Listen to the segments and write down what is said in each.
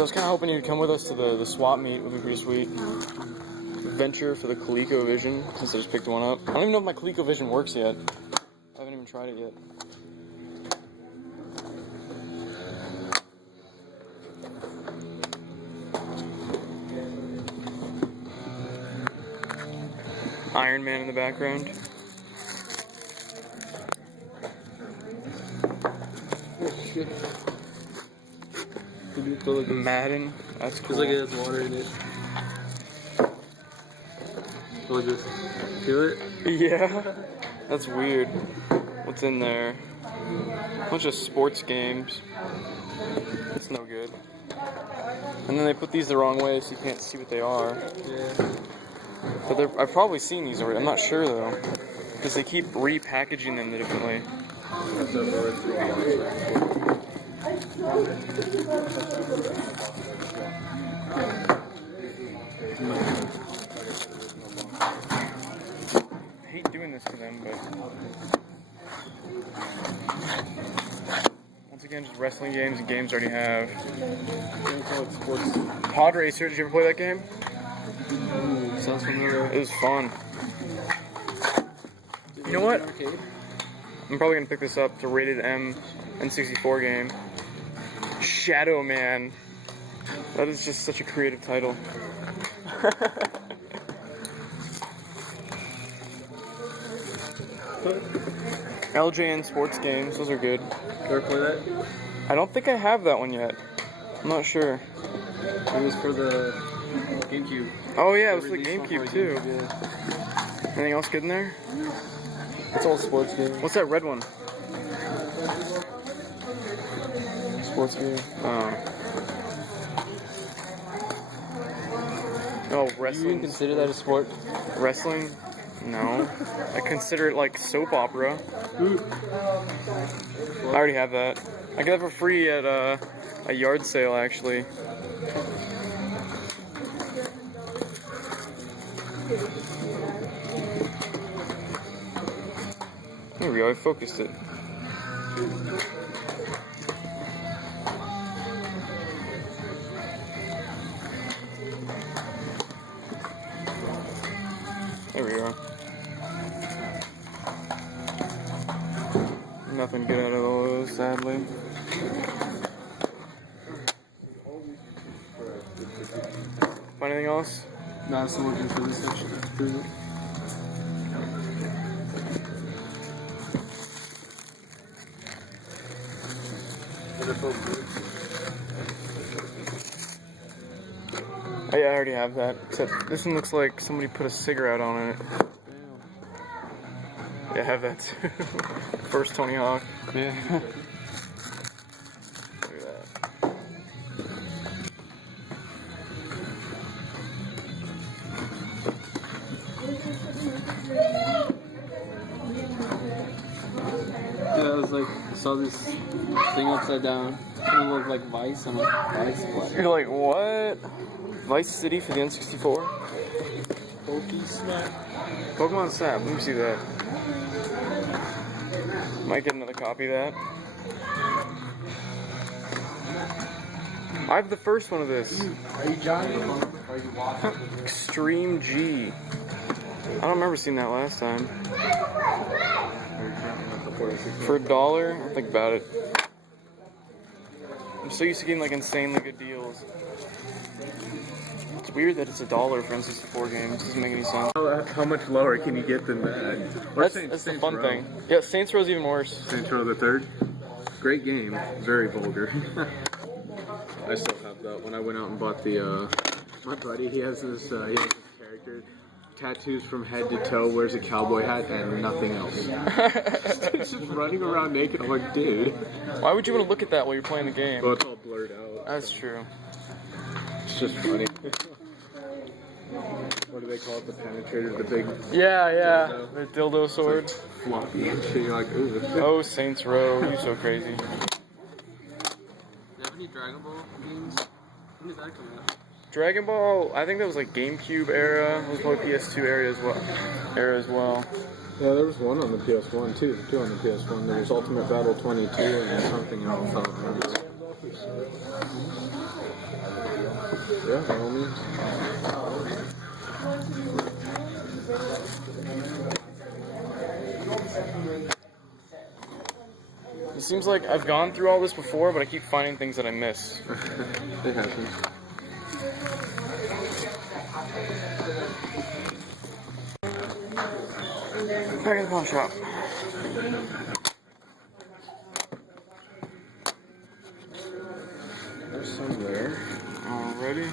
I was kind of hoping you'd come with us to the swap meet. It would be pretty sweet. Venture for the ColecoVision, since I just picked one up. I don't even know if my ColecoVision works yet. I haven't even tried it yet. Iron Man in the background. Madden. That's cool. Feels like it has water in it. Look at this. Feel it? Yeah. That's weird. What's in there? A bunch of sports games. It's no good. And then they put these the wrong way so you can't see what they are. Yeah. But I've probably seen these already. I'm not sure though. Because they keep repackaging them differently. I hate doing this to them, but once again, just wrestling games and games I already have. Pod Racer, did you ever play that game? Ooh, sounds familiar. It was fun. You know what? I'm probably gonna pick this up. It's a rated M N64 game. Shadow Man. That is just such a creative title. LJN sports games, those are good. Ever play that? I don't think I have that one yet. I'm not sure. It was for the GameCube. Oh yeah, it was for the GameCube too. Yeah. Anything else good in there? It's all sports games. What's that red one? Sports game. Oh, Do you wrestling. even consider that a sport? Wrestling? No. I consider it like soap opera. I already have that. I got it for free at a yard sale actually. There we go, I focused it. There we go. Nothing good out of those, sadly. Find anything else? No, I'm still looking for this section. Oh, yeah, I already have that. Except this one looks like somebody put a cigarette on it. Yeah, I have that too. First Tony Hawk. Yeah. Look at that. Yeah, I was like, saw this thing upside down. It kind of looked like Vice. I'm like, Vice? What? You're like, what? Vice City for the N64? Pokemon Snap, let me see that. Might get another copy of that. I have the first one of this. Are you Johnny? Are you walking? Extreme G. I don't remember seeing that last time. For $1, I'll think about it. I'm so used to getting like insanely good deals. It's weird that it's $1 for N64 games. Doesn't make any sense. How much lower can you get than that? Or That's the fun thing. Yeah, Saints Row's even worse. Saints Row the Third. Great game. Very vulgar. I still have that. When I went out and bought the, my buddy, he has this character, tattoos from head to toe, wears a cowboy hat and nothing else. It's just running around naked. I'm like, dude. Why would you want to look at that while you're playing the game? Well, it's all blurred out. That's true. It's just funny. What do they call it? The penetrator, the big Yeah. The dildo sword. floppy and shit. You're like, ooh. Oh, Saints Row, you so crazy. Do you have any Dragon Ball games? When did that come out? Dragon Ball, I think that was like GameCube era. It was probably PS2 era as well. Yeah, there was one on the PS1 too. Two on the PS1. There was Ultimate Battle 22 and something else. I don't remember. Yeah, by all means. It seems like I've gone through all this before, but I keep finding things that I miss. It happens. Back in the pawn shop. There's some there. Alrighty.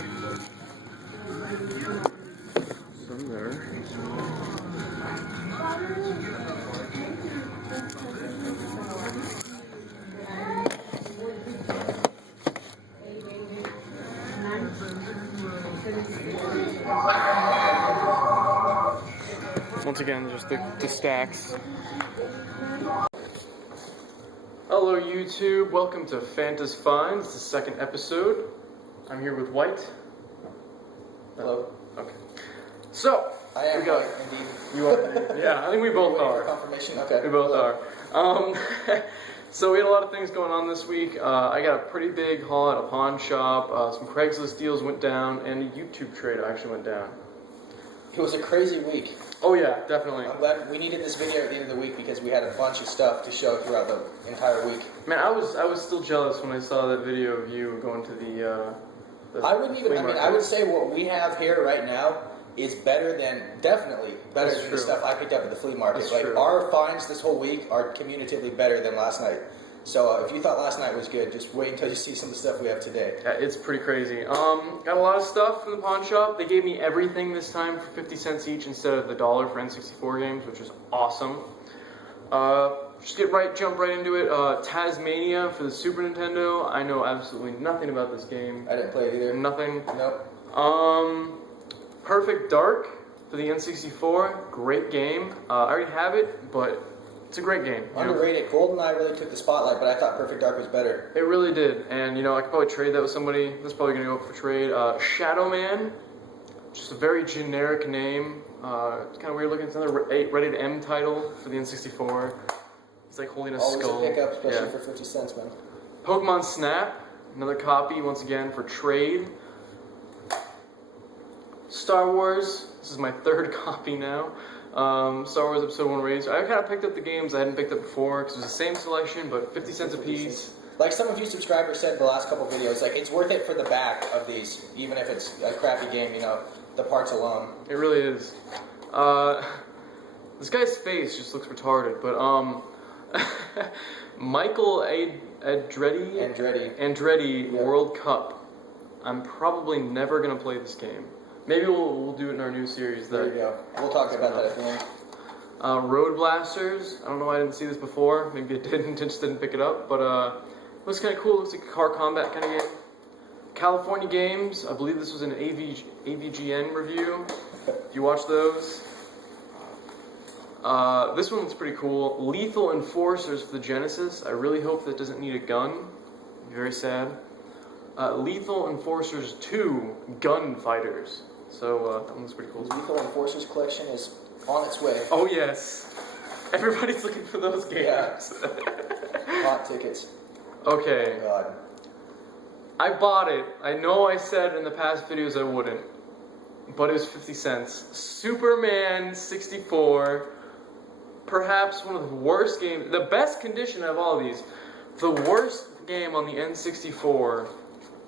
Some there. Once again, just the stacks. Hello YouTube, welcome to Fanta's Finds, the second episode. I'm here with White. Hello. Okay. So, I am we got, white, indeed. you are, yeah, I think we both Waiting for are. confirmation. Okay. We both Hello. are. So we had a lot of things going on this week. I got a pretty big haul at a pawn shop. Some Craigslist deals went down, and a YouTube trade actually went down. It was a crazy week. Oh yeah, definitely. I'm glad we needed this video at the end of the week because we had a bunch of stuff to show throughout the entire week. Man, I was still jealous when I saw that video of you going to the I wouldn't even. flea I mean, market. I would say what we have here right now is better than, definitely better That's than true. the stuff I picked up at the flea market. That's like true. our finds this whole week are cumulatively better than last night. So if you thought last night was good, just wait until you see some of the stuff we have today. Yeah, it's pretty crazy. Got a lot of stuff from the pawn shop. They gave me everything this time for 50 cents each instead of the $1 for N64 games, which is awesome. Just jump right into it. Tasmania for the Super Nintendo. I know absolutely nothing about this game. I didn't play it either. Nothing. Nope. Perfect Dark for the N64. Great game. I already have it, but it's a great game. You know? Underrated. GoldenEye really took the spotlight, but I thought Perfect Dark was better. It really did, and I could probably trade that with somebody. That's probably gonna go up for trade. Shadow Man, just a very generic name. It's kind of weird looking. It's another rated M title for the N64. He's like holding a Always skull. a pickup, especially Yeah. for 50 cents, man. Pokemon Snap, another copy once again for trade. Star Wars. This is my third copy now. Star Wars Episode 1 Raids. I kind of picked up the games I hadn't picked up before because it was the same selection, but 50 cents a piece. Like some of you subscribers said in the last couple videos, like it's worth it for the back of these, even if it's a crappy game, the parts alone. It really is. This guy's face just looks retarded, but Michael Andretti Yeah. World Cup. I'm probably never gonna play this game. Maybe we'll do it in our new series. There you go. We'll talk about that at the end. Road Blasters. I don't know why I didn't see this before. Maybe I didn't, just didn't pick it up. But looks kind of cool. Looks like a car combat kind of game. California Games. I believe this was an AVGN review. If you watch those. This one looks pretty cool. Lethal Enforcers for the Genesis. I really hope that doesn't need a gun. It'd be very sad. Lethal Enforcers 2 Gunfighters. So that one looks pretty cool. Lethal Enforcers collection is on its way. Oh yes, everybody's looking for those games. Hot tickets. Okay, God. I bought it. I know I said in the past videos I wouldn't, but it was 50 cents. Superman 64, perhaps one of the worst games, the best condition of all of these, the worst game on the N64,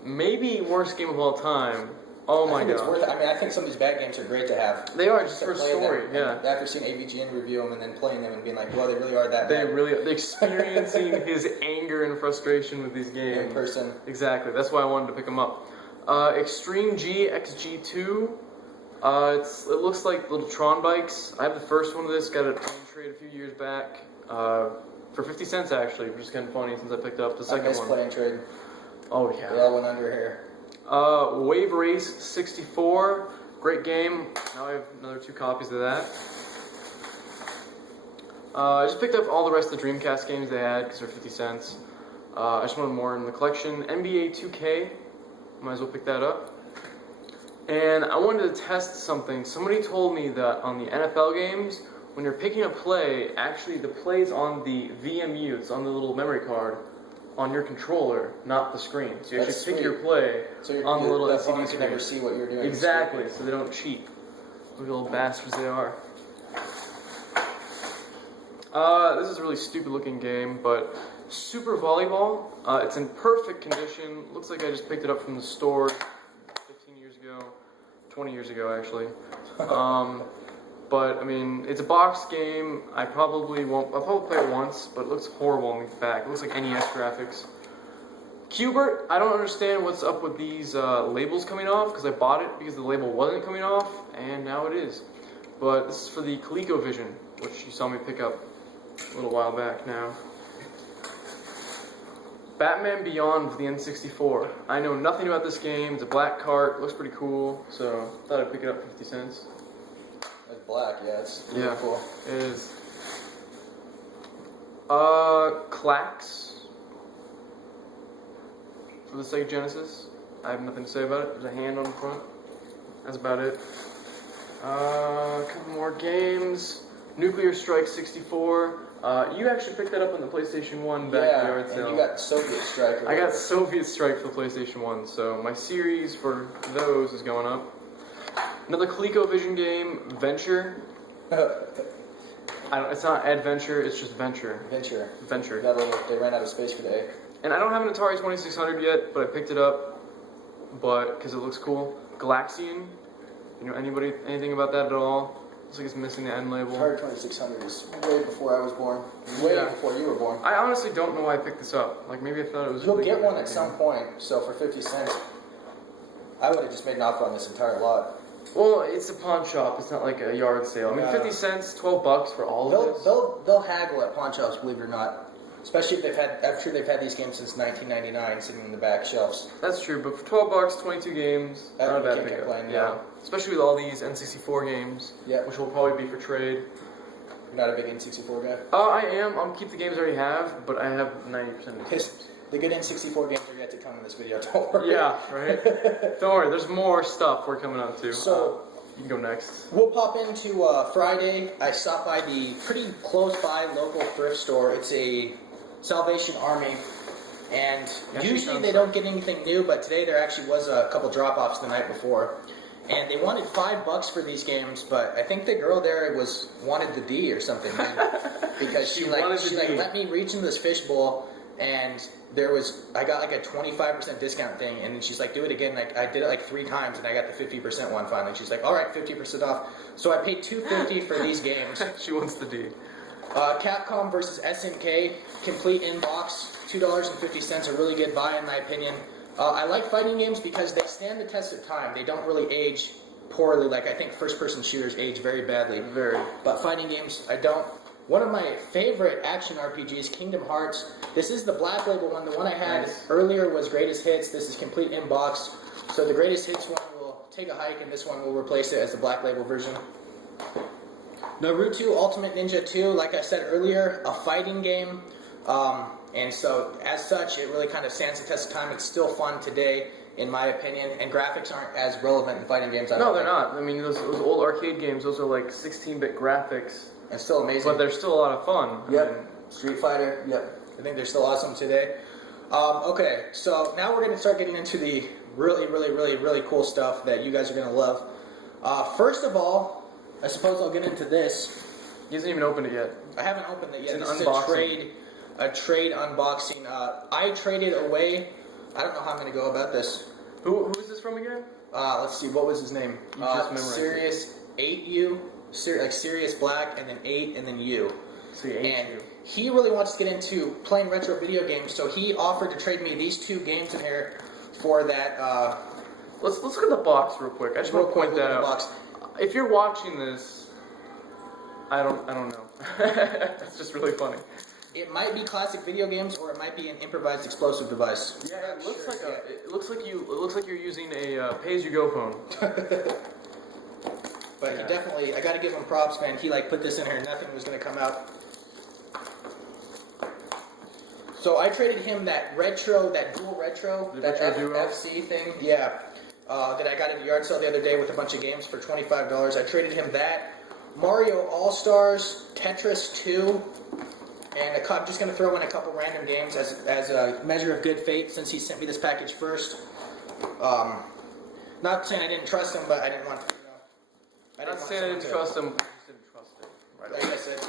maybe worst game of all time. Oh my It's worth god. it. I mean, I think some of these bad games are great to have. They are just To for play story, them, yeah. and after seeing AVGN review them and then playing them and being like, well, they really are that They bad really experiencing his anger and frustration with these games. in person. Exactly. That's why I wanted to pick them up. Extreme G XG2. It looks like little Tron bikes. I have the first one of this. Got it on trade a few years back for 50 cents actually, which is kind of funny since I picked up the I second miss one. playing trade. Oh They yeah. all went under here. Wave Race 64. Great game. Now I have another 2 copies of that. I just picked up all the rest of the Dreamcast games they had because they're 50 cents. I just wanted more in the collection. NBA 2K. Might as well pick that up. And I wanted to test something. Somebody told me that on the NFL games, when you're picking a play, actually the play's on the VMU, it's on the little memory card, on your controller, not the screen. So you That's actually pick sweet. your play So you're, on the little the LCD phone screen. can never see what you're doing. Exactly, so they don't cheat. Look at little bastards they are. This is a really stupid looking game, but Super Volleyball. It's in perfect condition. Looks like I just picked it up from the store 15 years ago, 20 years ago actually. But I mean, it's a box game. I'll probably play it once, but it looks horrible on the back. It looks like NES graphics. Cubert, I don't understand what's up with these labels coming off, because I bought it because the label wasn't coming off, and now it is. But this is for the ColecoVision, which you saw me pick up a little while back now. Batman Beyond for the N64. I know nothing about this game. It's a black cart, looks pretty cool, so I thought I'd pick it up for 50 cents. It's black, yeah, it's really cool. It is. Clax for the Sega Genesis. I have nothing to say about it. There's a hand on the front. That's about it. A couple more games. Nuclear Strike 64. You actually picked that up on the PlayStation 1 back in the yard sale. And you got Soviet Strike. I got Soviet Strike for the PlayStation 1, so my series for those is going up. Another ColecoVision game, Venture. It's not Adventure, it's just Venture. Venture. They ran out of space for the A. And I don't have an Atari 2600 yet, but I picked it up, because it looks cool. Galaxian. You know anything about that at all? Looks like it's missing the end label. Atari 2600 is way before I was born. Way before you were born. I honestly don't know why I picked this up. Like, maybe I thought it was... You'll really get good. one at some point, so for 50 cents, I would have just made an offer on this entire lot. Well, it's a pawn shop. It's not like a yard sale. I mean, 50 cents, $12 for all of this. They'll haggle at pawn shops, believe it or not. Especially if I'm sure they've had these games since 1999 sitting in the back shelves. That's true, but for $12, 22 games, not a bad pickup. Yeah, especially with all these N64 games, which will probably be for trade. You're not a big N64 guy? I am. I'm keep the games I already have, but I have 90% of the games. The good N64 games are yet to come in this video, don't worry. Yeah, right? Don't worry, there's more stuff we're coming up to. So, you can go next. We'll pop into Friday. I stopped by the pretty close by local thrift store. It's a Salvation Army, and usually they don't get anything new, but today there actually was a couple drop-offs the night before, and they wanted $5 for these games, but I think the girl there wanted the D or something, because she let me reach in this fishbowl, and I got like a 25% discount thing, and then she's like, do it again. I did it like 3 times, and I got the 50% one finally. She's like, all right, 50% off. So I paid $2.50 for these games. She wants the D. Capcom versus SNK, complete inbox, $2.50, a really good buy in my opinion. I like fighting games because they stand the test of time. They don't really age poorly, like I think first-person shooters age very badly. Very. But fighting games, I don't. One of my favorite action RPGs, Kingdom Hearts. This is the Black Label one. The one I had earlier was Greatest Hits. This is complete inbox. So the Greatest Hits one will take a hike, and this one will replace it as the Black Label version. Naruto Ultimate Ninja 2, like I said earlier, a fighting game. And so, as such, it really kind of stands the test of time. It's still fun today, in my opinion, and graphics aren't as relevant in fighting games. No, they're not. I mean, those old arcade games, those are like 16-bit graphics. And still amazing. But they're still a lot of fun. Yep. I mean, Street Fighter, yep. I think they're still awesome today. Okay, so now we're going to start getting into the really, really, really, really cool stuff that you guys are going to love. First of all, I suppose I'll get into this. He hasn't even opened it yet. I haven't opened it yet. It's This an unboxing. is a trade unboxing. I traded away. I don't know how I'm going to go about this. Who is this from again? Let's see. What was his name? You just memorized Sirius 8U. Like Sirius Black, and then 8, and then U. See, And he really wants to get into playing retro video games, so he offered to trade me these 2 games in here for that. Let's look at the box real quick. I just want to point that out. Box. If you're watching this, I don't know. That's just really funny. It might be classic video games, or it might be an improvised explosive device. Yeah, it looks like you're using a pay-as-you-go phone. But he definitely, I gotta give him props, man. He put this in here and nothing was gonna come out. So I traded him that dual retro, The that retro duo? FC thing, that I got at a yard sale the other day with a bunch of games for $25. I traded him that. Mario All-Stars, Tetris 2, And I'm just going to throw in a couple random games as a measure of good faith since he sent me this package first. Not saying I didn't trust him, but I didn't want to, Not saying I didn't trust him. I just didn't trust it. Right. Like I said,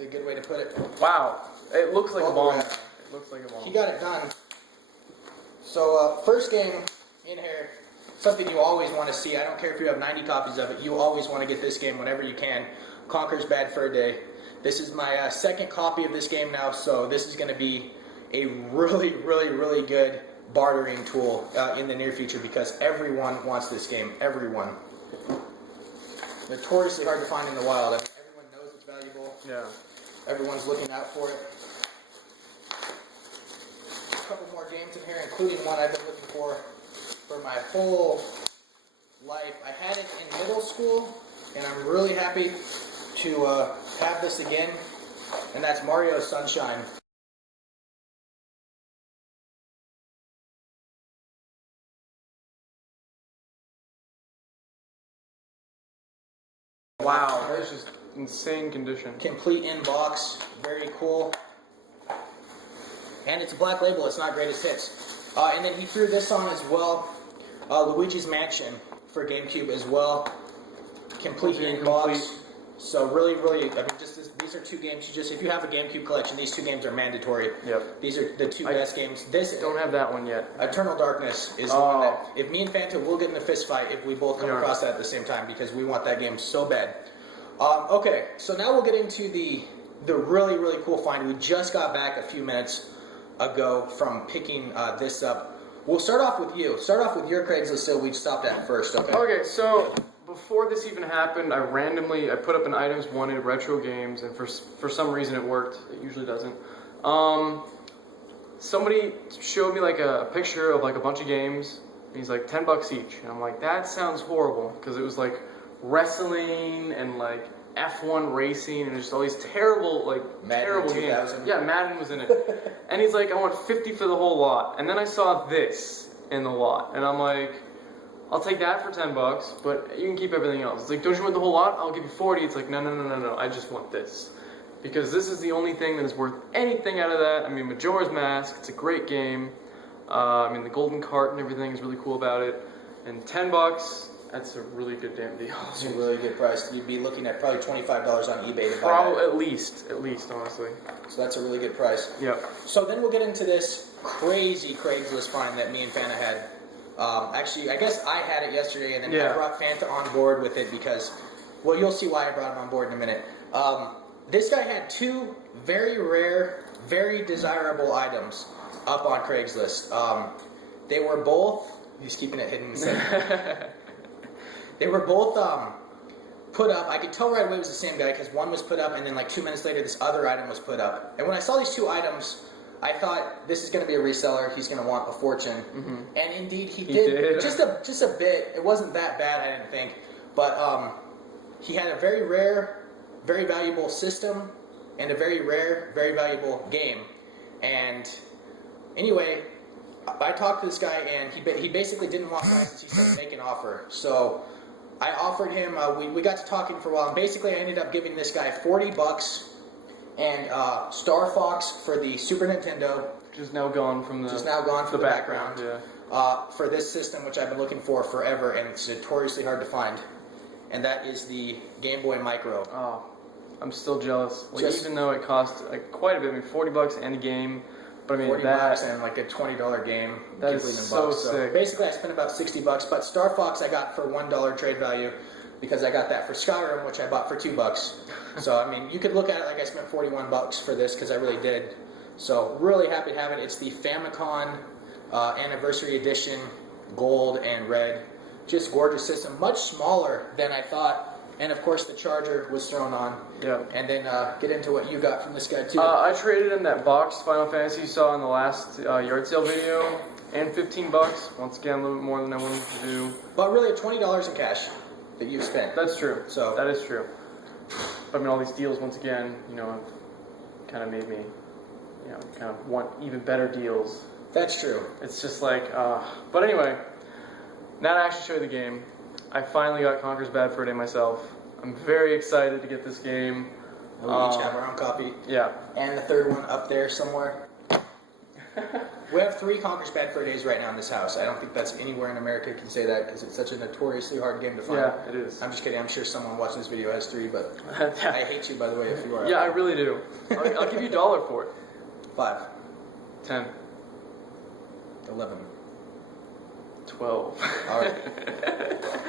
a good way to put it. Wow. It looks like a Bubble bomb. wrap. It looks like a bomb. He got it done. So, first game in here, something you always want to see. I don't care if you have 90 copies of it. You always want to get this game whenever you can. Conker's Bad Fur Day. This is my second copy of this game now, so this is going to be a really, really, really good bartering tool in the near future because everyone wants this game. Everyone. Notoriously hard to find in the wild. I mean, everyone knows it's valuable. Yeah. Everyone's looking out for it. A couple more games in here, including one I've been looking for my whole life. I had it in middle school, and I'm really happy to have this again, and that's Mario Sunshine. Wow, that is just insane condition. Complete in box, very cool. And it's a black label, it's not greatest hits. And then he threw this on as well, Luigi's Mansion for GameCube as well. Complete in box. So really, really, I mean, these are two games. If you have a GameCube collection, these two games are mandatory. Yep. These are the two best games. This Don't have that one yet. Eternal Darkness is the one that, if me and Fanta will get in a fist fight if we both come across that at the same time because we want that game so bad. Okay, so now we'll get into the really, really cool find. We just got back a few minutes ago from picking this up. We'll start off with you. Start off with your Craigslist so we stopped at first, okay? Okay, so before this even happened, I put up an items wanted retro games, and for some reason it worked. It usually doesn't. Somebody showed me like a picture of like a bunch of games. And he's like $10 each, and I'm like, that sounds horrible because it was like wrestling and like F1 racing and just all these terrible terrible games. Yeah, Madden was in it. And he's like, I want 50 for the whole lot. And then I saw this in the lot, and I'm like, I'll take that for $10, but you can keep everything else. It's like, don't you want the whole lot? I'll give you 40. It's like, no, I just want this. Because this is the only thing that is worth anything out of that. I mean, Majora's Mask, it's a great game. I mean, the golden cart and everything is really cool about it. And $10, that's a really good damn deal. It's a really good price. You'd be looking at probably $25 on eBay to buy Probably that. at least, honestly. So that's a really good price. Yep. So then we'll get into this crazy Craigslist find that me and Fanta had. Actually, I guess I had it yesterday, and then I brought Fanta on board with it because, well, you'll see why I brought him on board in a minute. This guy had two very rare, very desirable items up on Craigslist. They were both, he's keeping it hidden. They were both put up. I could tell right away it was the same guy because one was put up, and then like 2 minutes later, this other item was put up. And when I saw these two items, I thought this is going to be a reseller. He's going to want a fortune, and indeed he did. Just a bit. It wasn't that bad, I didn't think, but he had a very rare, very valuable system, and a very rare, very valuable game. And anyway, I talked to this guy, and he basically didn't want prices. He said make an offer. So I offered him. We got to talking for a while, and basically I ended up giving this guy $40. And Star Fox for the Super Nintendo, Which is now gone from the background. Yeah. For this system, which I've been looking for forever, and it's notoriously hard to find, and that is the Game Boy Micro. Oh, I'm still jealous. Like, even though it cost like quite a bit, I mean, $40 and a game, but I mean $40 and like a $20 game. That is so sick. So basically, I spent about $60, but Star Fox I got for $1 trade value. Because I got that for Skyrim, which I bought for $2. So, I mean, you could look at it like I spent $41 for this, because I really did. So, really happy to have it. It's the Famicom Anniversary Edition, gold and red. Just gorgeous system. Much smaller than I thought. And, of course, the charger was thrown on. Yeah. And then get into what you got from this guy, too. I traded in that boxed Final Fantasy you saw in the last yard sale video, and $15. Once again, a little bit more than I wanted to do. But really, $20 in cash that you've spent. That's true. So that is true. But I mean, all these deals, once again, have kind of made me, kind of want even better deals. That's true. It's just like, but anyway, now to actually show you the game, I finally got Conker's Bad Fur Day myself. I'm very excited to get this game. We each have our own copy. Yeah. And the third one up there somewhere. We have 3 Conker's Bad Fur Days right now in this house. I don't think that's anywhere in America can say that because it's such a notoriously hard game to find. Yeah, it is. I'm just kidding. I'm sure someone watching this video has 3, but Yeah. I hate you, by the way, if you are. Yeah, I really do. I'll give you $1 for it. 5, 10, 11. 12. All right.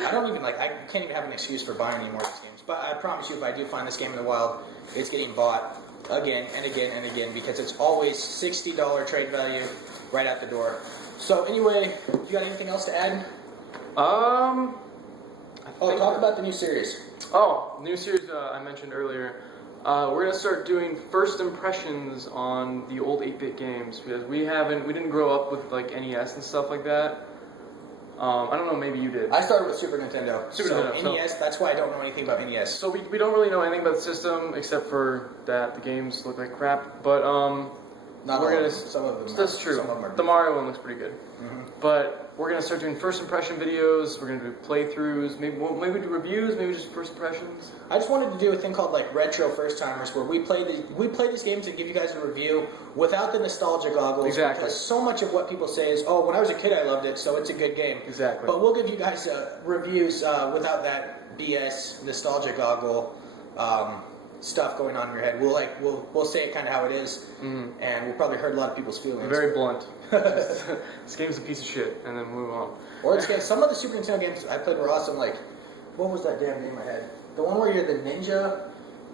I don't even I can't even have an excuse for buying any more of these games. But I promise you, if I do find this game in the wild, it's getting bought again and again and again because it's always $60 trade value right out the door. So anyway, you got anything else to add? I think Talk about the new series. New series I mentioned earlier. We're gonna start doing first impressions on the old 8-bit games because we didn't grow up with like NES and stuff like that. I don't know, maybe you did. I started with Super Nintendo. Nintendo, NES, that's why I don't know anything about NES. So we don't really know anything about the system except for that the games look like crap. But Not we're all gonna. of them. Some of them. That's true. Some of them are. The Mario one looks pretty good. Mm-hmm. But we're gonna start doing first impression videos. We're gonna do playthroughs. Maybe do reviews. Maybe just first impressions. I just wanted to do a thing called retro first timers, where we play these games and give you guys a review without the nostalgia goggles. Exactly. Because so much of what people say is, "Oh, when I was a kid, I loved it, so it's a good game." Exactly. But we'll give you guys reviews without that BS nostalgia goggle stuff going on in your head. We'll say it kind of how it is, and we'll probably hurt a lot of people's feelings. Very blunt. This game's a piece of shit, and then move on. Or some of the Super Nintendo games I played were awesome. Like, what was that damn name I had? The one where you're the ninja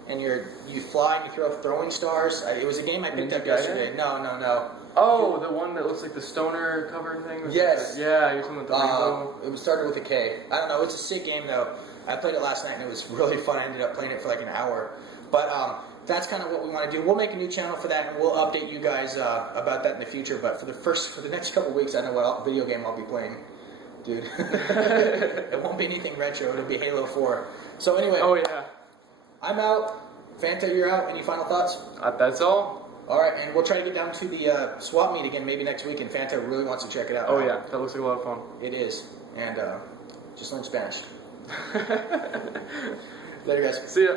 and you fly and you throw throwing stars. It was a game I picked up yesterday. No. Oh, the one that looks like the stoner cover thing? Yes. Yeah, you're talking about the rainbow. It was started with a K. I don't know. It's a sick game though. I played it last night and it was really fun. I ended up playing it for like an hour. But that's kind of what we want to do. We'll make a new channel for that and we'll update you guys about that in the future. But for the next couple weeks, I know what video game I'll be playing. Dude. It won't be anything retro. It'll be Halo 4. So anyway. Oh, yeah. I'm out. Fanta, you're out. Any final thoughts? That's all. All right, and we'll try to get down to the swap meet again maybe next week, and Fanta really wants to check it out. Oh, yeah. That looks like a lot of fun. It is. And just learn Spanish. Later, guys. See ya.